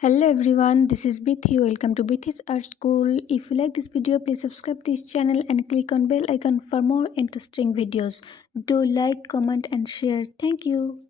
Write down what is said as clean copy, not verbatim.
Hello everyone, this is Bithi. Welcome to Bithi's Art School. If you like this video, please subscribe this channel and click on bell icon for more interesting videos. Do like, comment and share. Thank you.